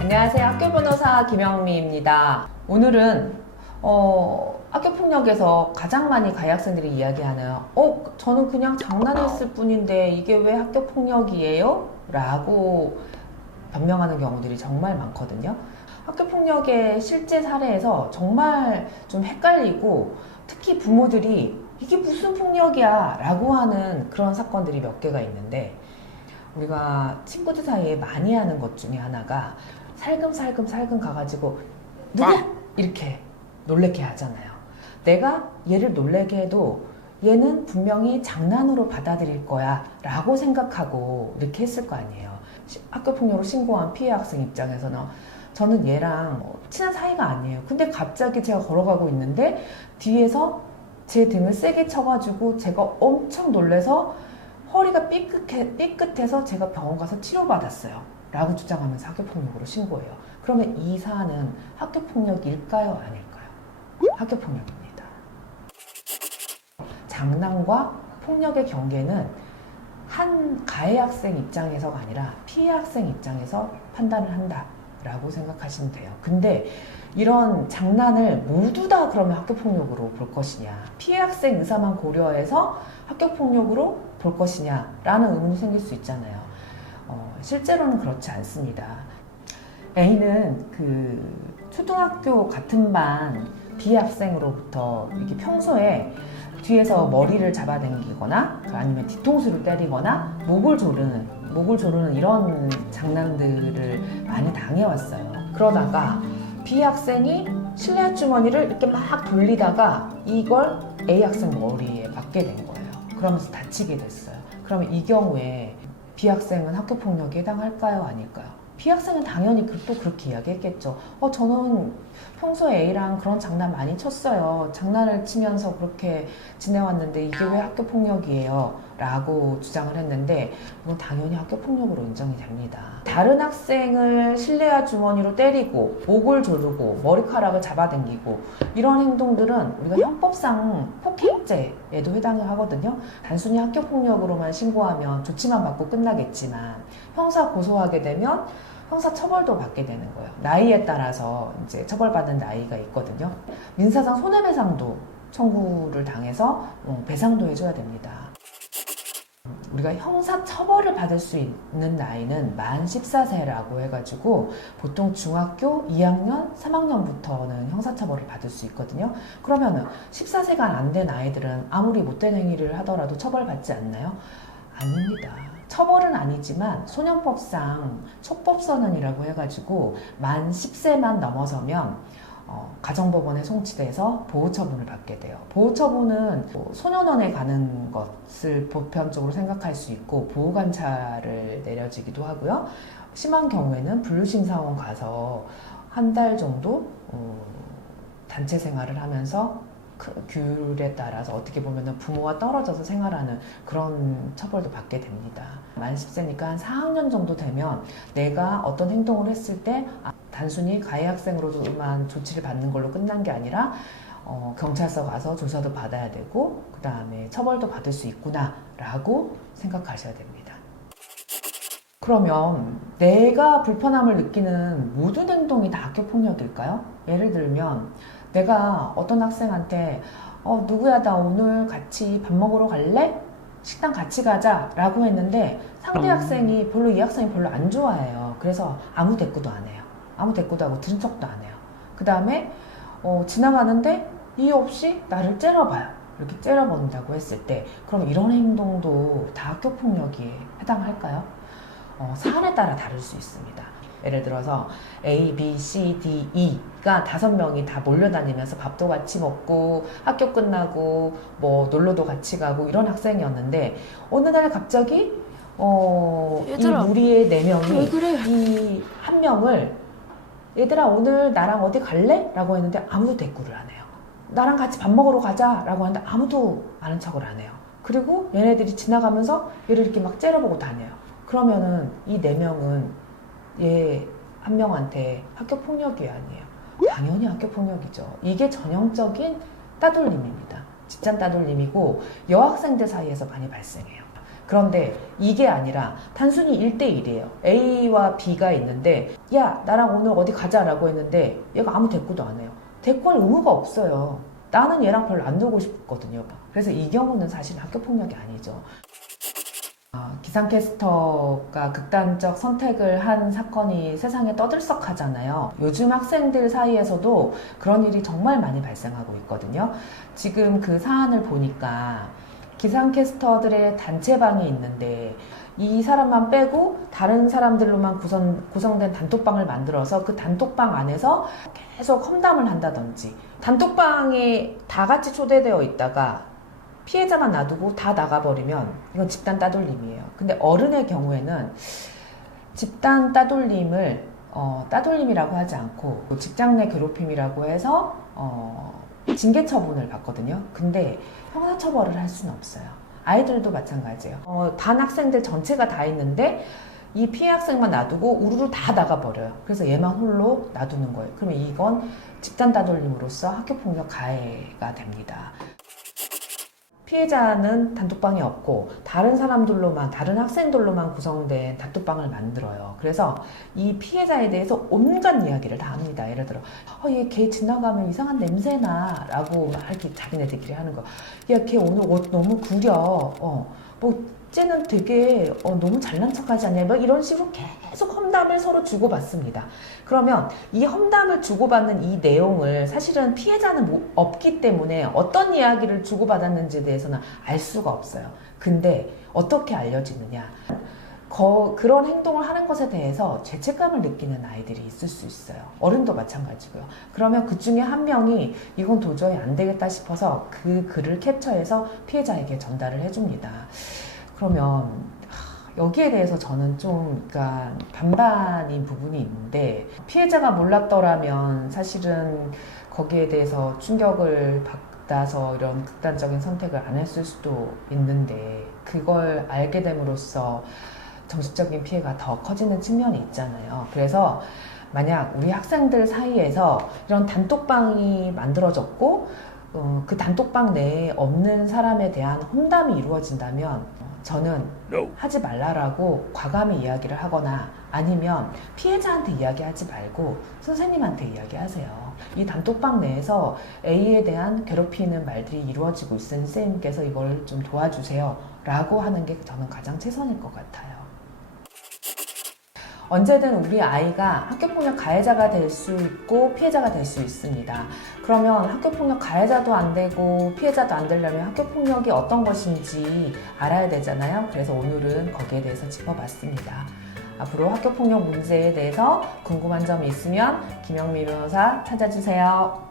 안녕하세요. 학교변호사 김영미입니다. 오늘은 학교폭력에서 가장 많이 가해 학생들이 이야기하는 저는 그냥 장난했을 뿐인데 이게 왜 학교폭력이에요? 라고 변명하는 경우들이 정말 많거든요. 학교폭력의 실제 사례에서 정말 좀 헷갈리고 특히 부모들이 이게 무슨 폭력이야? 라고 하는 그런 사건들이 몇 개가 있는데 우리가 친구들 사이에 많이 하는 것 중에 하나가 살금 가가지고 누구? 이렇게 놀래게 하잖아요. 내가 얘를 놀래게 해도 얘는 분명히 장난으로 받아들일 거야 라고 생각하고 이렇게 했을 거 아니에요. 학교폭력으로 신고한 피해 학생 입장에서는 저는 얘랑 친한 사이가 아니에요. 근데 갑자기 제가 걸어가고 있는데 뒤에서 제 등을 세게 쳐가지고 제가 엄청 놀래서 허리가 삐끗해서 제가 병원 가서 치료받았어요 라고 주장하면서 학교폭력으로 신고해요. 그러면 이 사안은 학교폭력일까요? 아닐까요? 학교폭력입니다. 장난과 폭력의 경계는 한 가해 학생 입장에서가 아니라 피해 학생 입장에서 판단을 한다 라고 생각하시면 돼요. 근데 이런 장난을 모두 다 그러면 학교폭력으로 볼 것이냐, 피해 학생 의사만 고려해서 학교폭력으로 볼 것이냐 라는 의문이 생길 수 있잖아요. 실제로는 그렇지 않습니다. A는 초등학교 같은 반 B 학생으로부터 이렇게 평소에 뒤에서 머리를 잡아당기거나 아니면 뒤통수를 때리거나 목을 조르는 이런 장난들을 많이 당해왔어요. 그러다가 B 학생이 실내 주머니를 이렇게 막 돌리다가 이걸 A 학생 머리에 맞게 된 거예요. 그러면서 다치게 됐어요. 그러면 이 경우에 B 학생은 학교폭력에 해당할까요? 아닐까요? B 학생은 당연히 또 그렇게 이야기했겠죠. 저는 평소에 A랑 그런 장난 많이 쳤어요. 장난을 치면서 그렇게 지내왔는데 이게 왜 학교폭력이에요? 라고 주장을 했는데 그건 당연히 학교폭력으로 인정이 됩니다. 다른 학생을 실내화 주머니로 때리고 목을 조르고 머리카락을 잡아당기고 이런 행동들은 우리가 형법상 폭행죄에도 해당을 하거든요. 단순히 학교폭력으로만 신고하면 조치만 받고 끝나겠지만 형사 고소하게 되면 형사 처벌도 받게 되는 거예요. 나이에 따라서 이제 처벌받는 나이가 있거든요. 민사상 손해배상도 청구를 당해서 배상도 해줘야 됩니다. 우리가 형사 처벌을 받을 수 있는 나이는 만 14세라고 해가지고 보통 중학교 2학년, 3학년부터는 형사처벌을 받을 수 있거든요. 그러면은 14세가 안 된 아이들은 아무리 못된 행위를 하더라도 처벌받지 않나요? 아닙니다. 처벌은 아니지만 소년법상 촉법선언이라고 해가지고 만 10세만 넘어서면 가정법원에 송치돼서 보호처분을 받게 돼요. 보호처분은 소년원에 가는 것을 보편적으로 생각할 수 있고 보호관찰을 내려지기도 하고요. 심한 경우에는 분류심사원 가서 한 달 정도 단체 생활을 하면서 규율에 따라서 어떻게 보면 부모와 떨어져서 생활하는 그런 처벌도 받게 됩니다. 만 10세니까 한 4학년 정도 되면 내가 어떤 행동을 했을 때 단순히 가해 학생으로만 조치를 받는 걸로 끝난 게 아니라 경찰서 가서 조사도 받아야 되고 그 다음에 처벌도 받을 수 있구나 라고 생각하셔야 됩니다. 그러면 내가 불편함을 느끼는 모든 행동이 다 학교폭력일까요? 예를 들면 내가 어떤 학생한테 누구야 나 오늘 같이 밥 먹으러 갈래? 식당 같이 가자 라고 했는데 상대 학생이 이 학생이 별로 안 좋아해요. 그래서 아무 대꾸도 안 해요. 아무 대꾸도 하고 들은 척도 안 해요. 그 다음에 지나가는데 이유 없이 나를 째려봐요. 이렇게 째려본다고 했을 때 그럼 이런 행동도 다 학교폭력에 해당할까요? 사안에 따라 다를 수 있습니다. 예를 들어서 A, B, C, D, E가 5명이 다 몰려다니면서 밥도 같이 먹고 학교 끝나고 뭐 놀러도 같이 가고 이런 학생이었는데 어느 날 갑자기 이 무리의 4명이 이 한 명을 얘들아 오늘 나랑 어디 갈래? 라고 했는데 아무도 대꾸를 안 해요. 나랑 같이 밥 먹으러 가자 라고 하는데 아무도 아는 척을 안 해요. 그리고 얘네들이 지나가면서 얘를 이렇게 막 째려보고 다녀요. 그러면은 이 4명은 얘 한 명한테 학교폭력이 아니에요. 당연히 학교폭력이죠. 이게 전형적인 따돌림입니다. 집단 따돌림이고 여학생들 사이에서 많이 발생해요. 그런데 이게 아니라 단순히 1대1이에요. A와 B가 있는데 야 나랑 오늘 어디 가자라고 했는데 얘가 아무 대꾸도 안 해요. 대꾸할 의무가 없어요. 나는 얘랑 별로 안 놀고 싶거든요. 그래서 이 경우는 사실 학교폭력이 아니죠. 기상캐스터가 극단적 선택을 한 사건이 세상에 떠들썩하잖아요. 요즘 학생들 사이에서도 그런 일이 정말 많이 발생하고 있거든요. 지금 그 사안을 보니까 기상캐스터들의 단체방이 있는데 이 사람만 빼고 다른 사람들로만 구성된 단톡방을 만들어서 그 단톡방 안에서 계속 험담을 한다든지, 단톡방에 다 같이 초대되어 있다가 피해자만 놔두고 다 나가버리면 이건 집단 따돌림이에요. 근데 어른의 경우에는 집단 따돌림을 따돌림이라고 하지 않고 직장 내 괴롭힘이라고 해서 징계 처분을 받거든요. 근데 형사처벌을 할 수는 없어요. 아이들도 마찬가지예요. 반 학생들 전체가 다 있는데 이 피해 학생만 놔두고 우르르 다 나가버려요. 그래서 얘만 홀로 놔두는 거예요. 그러면 이건 집단 따돌림으로서 학교폭력 가해가 됩니다. 피해자는 단톡방이 없고 다른 사람들로만, 다른 학생들로만 구성된 단톡방을 만들어요. 그래서 이 피해자에 대해서 온갖 이야기를 다 합니다. 예를 들어 얘 걔 지나가면 이상한 냄새나 라고 막 이렇게 자기네들끼리 하는 거. 야 걔 오늘 옷 너무 구려. 쟤는 되게 너무 잘난 척하지 않냐, 뭐 이런 식으로 계속 험담을 서로 주고받습니다. 그러면 이 험담을 주고받는 이 내용을 사실은 피해자는 없기 때문에 어떤 이야기를 주고받았는지에 대해서는 알 수가 없어요. 근데 어떻게 알려지느냐, 그런 행동을 하는 것에 대해서 죄책감을 느끼는 아이들이 있을 수 있어요. 어른도 마찬가지고요. 그러면 그 중에 한 명이 이건 도저히 안 되겠다 싶어서 그 글을 캡처해서 피해자에게 전달을 해줍니다. 그러면 여기에 대해서 저는 좀 그러니까 반반인 부분이 있는데, 피해자가 몰랐더라면 사실은 거기에 대해서 충격을 받아서 이런 극단적인 선택을 안 했을 수도 있는데, 그걸 알게 됨으로써 정신적인 피해가 더 커지는 측면이 있잖아요. 그래서 만약 우리 학생들 사이에서 이런 단톡방이 만들어졌고 그 단톡방 내에 없는 사람에 대한 험담이 이루어진다면 저는 하지 말라라고 과감히 이야기를 하거나, 아니면 피해자한테 이야기하지 말고 선생님한테 이야기하세요. 이 단톡방 내에서 A에 대한 괴롭히는 말들이 이루어지고 있으니 선생님께서 이걸 좀 도와주세요 라고 하는 게 저는 가장 최선일 것 같아요. 언제든 우리 아이가 학교폭력 가해자가 될 수 있고 피해자가 될 수 있습니다. 그러면 학교폭력 가해자도 안 되고 피해자도 안 되려면 학교폭력이 어떤 것인지 알아야 되잖아요. 그래서 오늘은 거기에 대해서 짚어봤습니다. 앞으로 학교폭력 문제에 대해서 궁금한 점이 있으면 김영미 변호사 찾아주세요.